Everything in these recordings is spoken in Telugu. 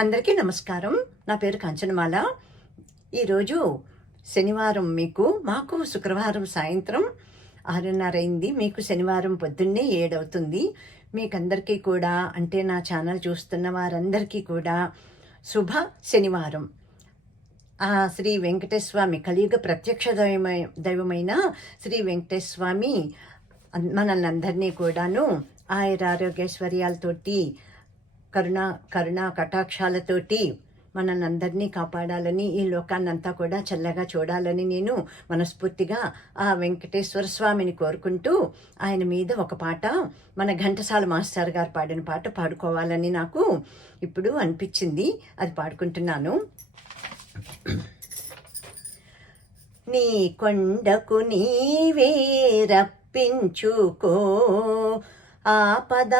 అందరికీ నమస్కారం. నా పేరు కంచనమాల. ఈరోజు శనివారం మీకు మాకు శుక్రవారం సాయంత్రం ఆరున్నర అయింది మీకు శనివారం పొద్దున్నే ఏడవుతుంది. మీకందరికీ కూడా అంటే నా ఛానల్ చూస్తున్న వారందరికీ కూడా శుభ శనివారం. ఆ శ్రీ వెంకటేశ్వామి కలియుగ ప్రత్యక్ష దైవమై దైవమైన శ్రీ వెంకటేశ్వర స్వామి మనల్ని అందరినీ కూడాను ఆయురారోగ్యైశ్వర్యాలతోటి కరుణ కరుణ కటాక్షాలతోటి మనందరినీ కాపాడాలని ఈ లోకాన్నంతా కూడా చల్లగా చూడాలని నేను మనస్ఫూర్తిగా ఆ వెంకటేశ్వర స్వామిని కోరుకుంటూ ఆయన మీద ఒక పాట మన ఘంటసాల మాస్టర్ గారు పాడిన పాట పాడుకోవాలని నాకు ఇప్పుడు అనిపించింది. అది పాడుకుంటున్నాను. నీ కొండకు నీవే రప్పించుకో ఆపద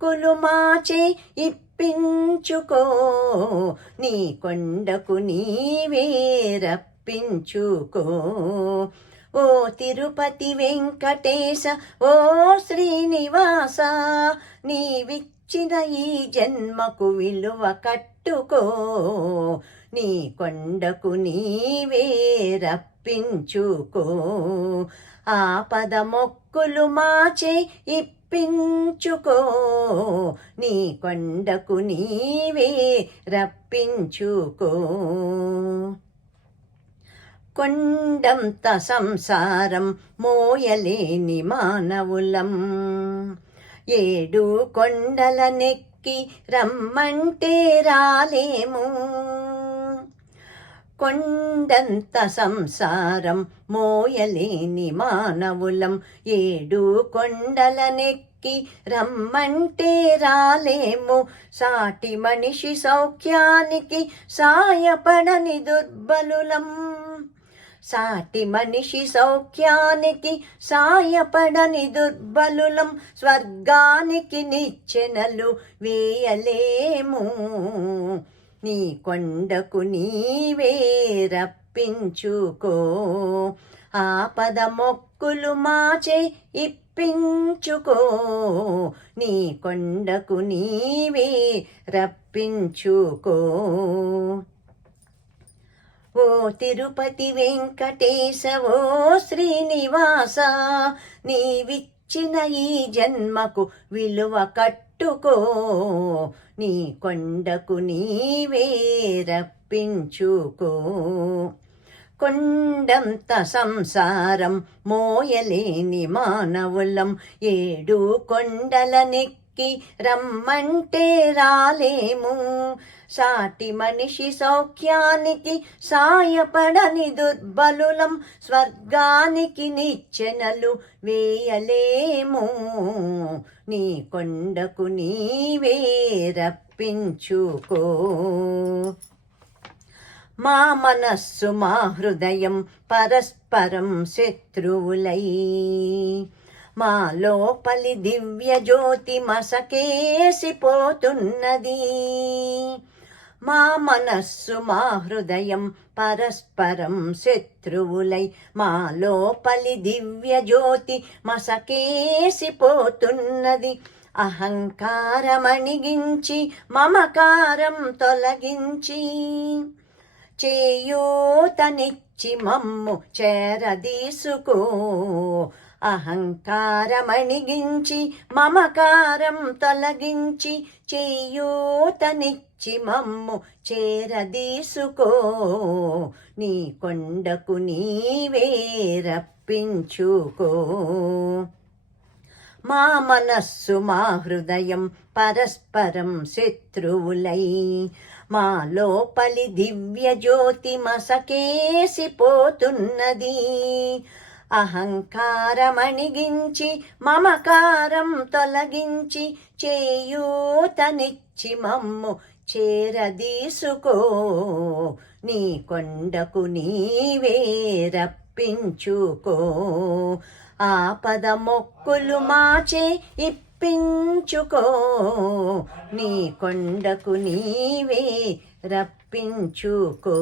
మొక్కులు మాచే ఇప్పించుకో నీ కొండకు నీవే రప్పించుకో. ఓ తిరుపతి వెంకటేశ ఓ శ్రీనివాస నీవిచ్చిన ఈ జన్మకు విలువ కట్టుకో. నీ కొండకు నీవే రప్పించుకో. ఆపద మొక్కులు మాచే రప్పించుకో. నీ కొండకు నీవే రప్పించుకో. కొండంత సంసారం మోయలేని మానవులం. ఏడు కొండల నెక్కి రమ్మంటే రాలేము. కొండంత సంసారం మోయలేని మానవులం. ఏడు కొండల నెక్కి రమ్మంటే రాలేము. సాటి మనిషి సౌఖ్యానికి సాయపడని దుర్బలులం. సాటి మనిషి సౌఖ్యానికి సాయపడని దుర్బలులం. స్వర్గానికి నిచ్చెనలు వేయలేము. నీ కొండకు నీవే రప్పించుకో. ఆపద మొక్కులు మాచే ఇప్పించుకో. నీ కొండకు నీవే రప్పించుకో. ఓ తిరుపతి వెంకటేశ ఓ శ్రీనివాస నీవిచ్చిన ఈ జన్మకు విలువ కట్టుకో నీ కొండకు నీవే రప్పించుకో. కొండంత సంసారం మోయలేని మానవులం. ఏడు కొండల నెక్కి రమ్మంటే రాలేము. సాటి మనిషి సౌఖ్యానికి సాయపడని దుర్బలులం స్వర్గానికి నిచ్చెనలు వేయలేము. నీ కొండకు నీవే రప్పించుకో. మా మనస్సు మా హృదయం పరస్పరం శత్రువులై. మా లోపలి దివ్య జ్యోతి మసకేసిపోతున్నది. మా మనస్సు మా హృదయం పరస్పరం శత్రువులై మా లోపలి దివ్య జ్యోతి మసకేసిపోతున్నది. అహంకారమణిగించి మమకారం తొలగించి చేయూతనిచ్చి మమ్ము చేరదీసుకో. అహంకారమణిగించి మమకారం తొలగించి చేయూతనిచ్చి మమ్ము చేరదీసుకో. నీ కొండకు నీవే రప్పించుకో. మా మనస్సు మా హృదయం పరస్పరం శత్రువులై. మా లోపలి దివ్య జ్యోతి మసకేసిపోతున్నది. అహంకారమణిగించి మమకారం తొలగించి చేయూతనిచ్చి మమ్ము చేరదీసుకో. నీ కొండకు నీవే రప్పించుకో. ఆపద మొక్కులు మాచే ఇప్పించుకో. నీ కొండకు నీవే రప్పించుకో.